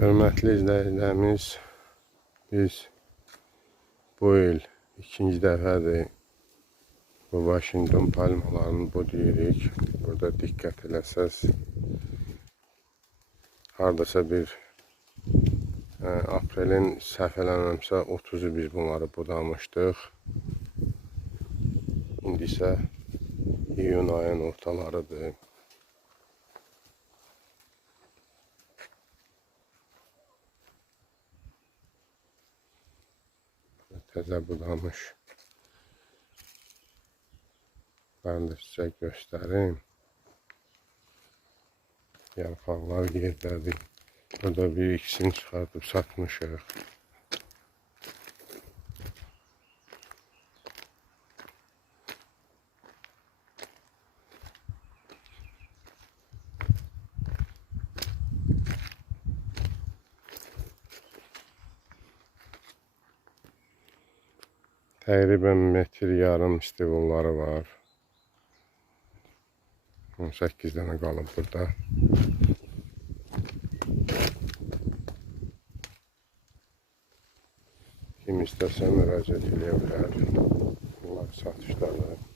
Hörmətli izləyicilərimiz, biz bu il ikinci dəfədir bu Washington palmalarını buduyoruz. Burada diqqət eləsəz, hardasa bir aprelin səhv eləməmsə 30'u biz bunları budamışdıq. İndi isə iyun ayın ortalarıdır. Təzə budamış. Ben de sizə göstərim. Yarpaqlar yerdədir. Burada bir ikisini çıxardıb satmışıq. Təqribən metr yarım istivulları var. 18 dənə qalıb burada. Kim istəsə müraciət edə bilər. Bunlar satışdadır.